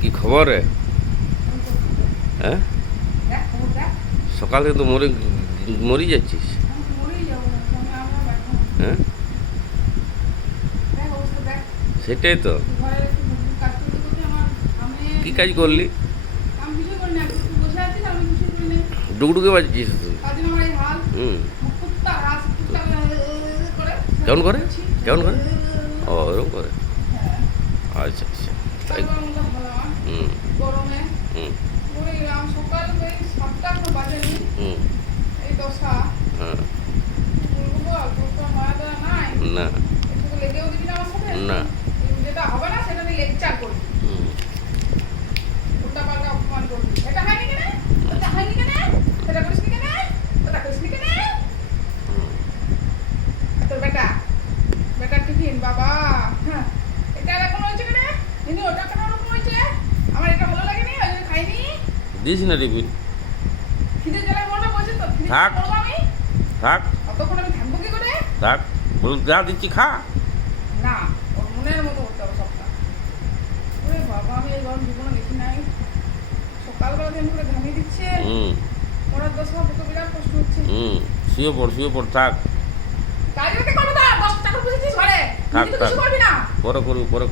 কি খবর রে? হ্যাঁ, সকাল থেকে তো মরি যাচ্ছিস। হ্যাঁ, সেটাই তো। কি কাজ করলি? ডুগডুগে বাজছিস তুই? হুম, কেমন করে? কেমন করে? ও, এরকম করে। আচ্ছা আচ্ছা। তাই। হুম হুম হুম। হ্যাঁ, না না। হুম হুম। তোর বেটার টিফিন বাবা, হ্যাঁ এটা এরকম হয়েছে কেন, দিদি ওটা কেন ওরকম হয়েছে, আমার এটা ভালো লাগেনি ওই জন্য খাইনি। দিস না টিফিন। খিদে জ্বালায় মনে বলছে তো খিদে থাক। করবো আমি, থাক অতক্ষণ আমি থাকবো কি করে? থাক, বল যা দিচ্ছি খা। না, ওর মনের মতো করতে হবে সবটা। ওরে বাবা, আমি এই গরম জীবনে দেখি নাই। সকালবেলা দিন করে ঘামিয়ে দিচ্ছে, হুম ওরা 10 মাস তো বিরাট কষ্ট হচ্ছে। হুম। শুয়ে পড় থাক। কাজ রেখে করবো তো, 10 টাকা বুঝেছিস ঘরে, থাক তুই তো থাক, কিছু করবি না, পরে করবি। পরে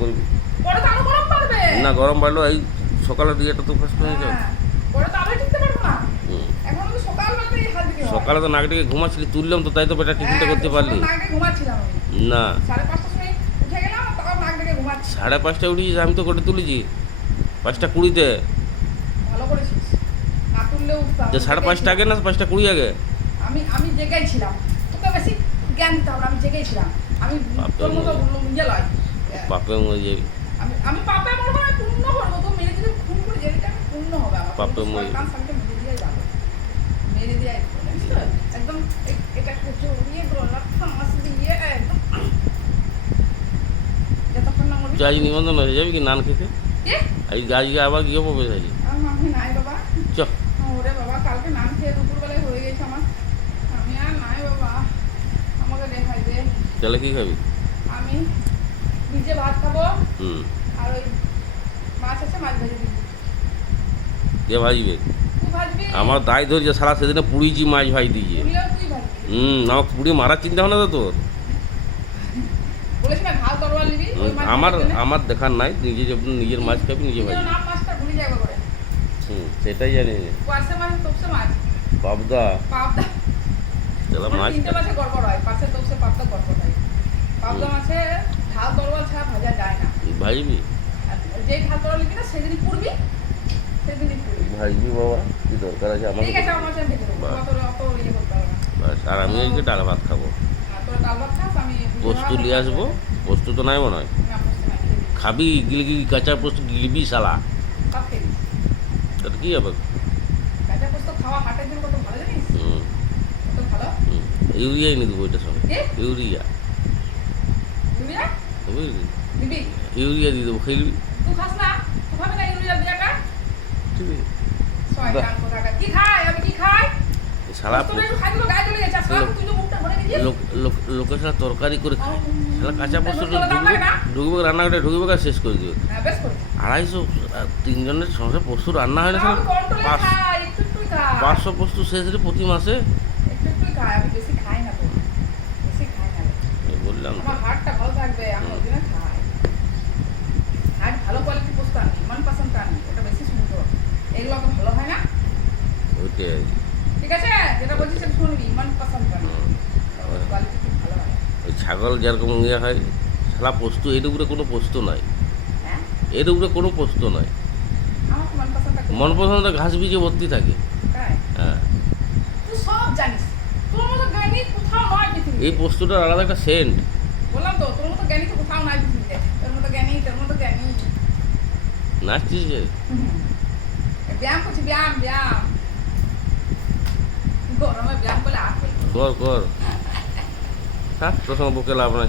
তো আরো গরম পড়বে। না, গরম বাড়লো এই সকালের দিকে তো কষ্ট হয়ে যাবে। হ্যাঁ, পরে তো আরোই টিকতে পারবো না। হুম। এখন তো সকালবেলাতেই হাত দিতে হয়। সকালে তো নাক ডেকে ঘুমাচ্ছিলি, তুললাম তো, তাই তো বেটা টিফিনটা করতে পারলি। নাক ডেকে ঘুমাচ্ছিলাম আমি। না, 5:30টার সময় উঠে গেলাম, তখন নাক ডেকে ঘুমাচ্ছি। 5:30 উঠেছিস, আমি তো করে তুলেছি 5:20। ভালো করেছিস, না তুললেও উঠতাম। যে 5:30 আগে না 5:20 আগে? আমি জেগেই ছিলাম, তোকে বেশি জ্ঞান দিতে হবে না, আমি জেগেই ছিলাম। আমি তোর মতো ইয়ে লয়। পাপে মরে যাবি। আমি পাপে মরবো না, পূর্ণ করবো। তো মেরে যদি খুন করে জেলটা আমি পূর্ণ হবে আমার। পাপে মরে শয়তান স্বামীকে মেরে দিয়ে যাবো, মেরে দিয়ে জানিস তো? একদম এটা জড়িয়ে রাখতাম মাছ দিয়ে একদম, যতক্ষণ না মরবি। আজ নিমন্ত্রণ হয়ে যাবি কি নান খেতে? কে? আজকে আবার গিয়ে পাবে আজ। আমি নাই বাবা। চ। ওরে বাবা, কালকে নাম খেয়ে দুপুরবেলায় হয়ে গেছে আমার। আমি আর নাই বাবা, আমাকে দেখাই দে। তাহলে কি খাবি? আমি ভিজে ভাত খাবো, হুম। আর ওই মাছ আছে, মাছ ভেজে দিবি। কে ভাজবে? তুই ভাজবি? আমার দায় ধরছে, সারা সেদিনে পুড়িয়েছি মাছ ভাই দিয়ে। পুড়িয়েও তুই ভাজবি? আমাকে পুড়িয়ে মারার চিন্তা ভাবনা তো তোর। বলিস না ঢাল তরোয়াল নিবি, ওই মাছ আমার দেখার নাই, নিজের মাছ খাবি, নিজে ভাই। নাম মাছটা ভুলে যাবে করে। সেটাই জানি। পার্সে মাছ, তোপসে মাছ, পাবদা। পাবদা। তাহলে মাছ তিনটে মাছে গড়বড় হয়, পার্সে তোপসে পাবদা গড়বড় হয়। পাবদা মাছে ঢাল তরোয়াল ছাড়া ভাজা যায় না। ভাজবি? আর যেই ঢাল তরোয়াল নিবি না সেদিনই পুড়বি, সেদিনই পুড়বি। ভাজবি বাবা, কি দরকার আছে আমাকে? ঠিক আছে, আমার মাছ আমি ভেজে দেবো, বাহ। অত ইয়ে করতে হবে না। বাস, আর আমি আজকে ডাল ভাত খাবো। আর তোরা ডাল ভাত খাস, আমি পোস্ত নিয়ে আসবো। পোস্ত তো নাই মনে হয়। খাবি? গিলগি কাঁচা পোস্ত গিলবি শালা। সব খেয়ে দিস। তাহলে কি হবে? কাঁচা পোস্ত খাওয়া হাটের জন্য কত ভালো জানিস, হুম কত ভালো। হুম। ইউরিয়া এনে দেবো এটার সঙ্গে। কি? ইউরিয়া ইউরিয়া বুঝলি? দিবি? ইউরিয়া দিয়ে দেবো, খেলবি। তুই খাস না, তুই খাবি না ইউরিয়া দিয়াটা? ঠিক আছে। শয়তান কোথাকার। কি খায়, আমি কি খাই? শালা তোর একটু খাই দিলো, গায়ে জ্বলে যাচ্ছে। আর সারা তুই তো মুখটা ভরে দিয়েছিস। লোকে শালা তরকারি করে খায়। শালা কাঁচা পোস্ত তোর দাম লাগে না? ঢুকবে রান্নাঘরে, ঢুকবে আর শেষ করে দিবে। হ্যাঁ, বেশ করেছিস। 3জনের সংসার পোস্ত রান্না হয় না শালা। আমি কন্ট্রোলে খাই, একটু একটুই খাই। 500 পোস্ত শেষ রে প্রতি মাসে। একটু একটুই খাই, আমি বেশি খাই না তো। বেশি খাই না। এই বললাম তো। আমার হার্টটা ভালো থাকবে, আমি ওই জন্য খাই। হার্ট ভালো কোয়ালিটির পোস্ত আনি, মন পছন্দ আনি, ওটা বেশি সুন্দর। এগুলো তো ভালো হয় না। ওইটাই। ঠিক আছে, যেটা বলছিস সেটা শুনবি, মন পছন্দ আনি। কোয়ালিটি খুব ভালো হয়। ওই ছাগল যেরকম ইয়ে হয়, শালা পোস্ত এর উপরে কোনো পোস্ত নাই। হ্যাঁ, এর উপরে কোনো পোস্ত নয়। আমার তো মন পছন্দ। মন পছন্দ ঘাস বীজে ভর্তি থাকে। তাই? হ্যাঁ, তুই সব জানিস, তোর মতো জ্ঞানী কোথাও নয় পৃথিবীতে। এই পোস্তটার আলাদা একটা সেন্ট। বললাম তো, তোর মতো জ্ঞানী তো কোথাও নাই পৃথিবীতে। তোর মতো জ্ঞানী, তোর মতো জ্ঞানী। নাচছিস যে? ব্যায়াম করছি, ব্যায়াম। গরমে ব্যায়াম করলে আর কর। হ্যাঁ, তোর সঙ্গে বকে লাভ নাই।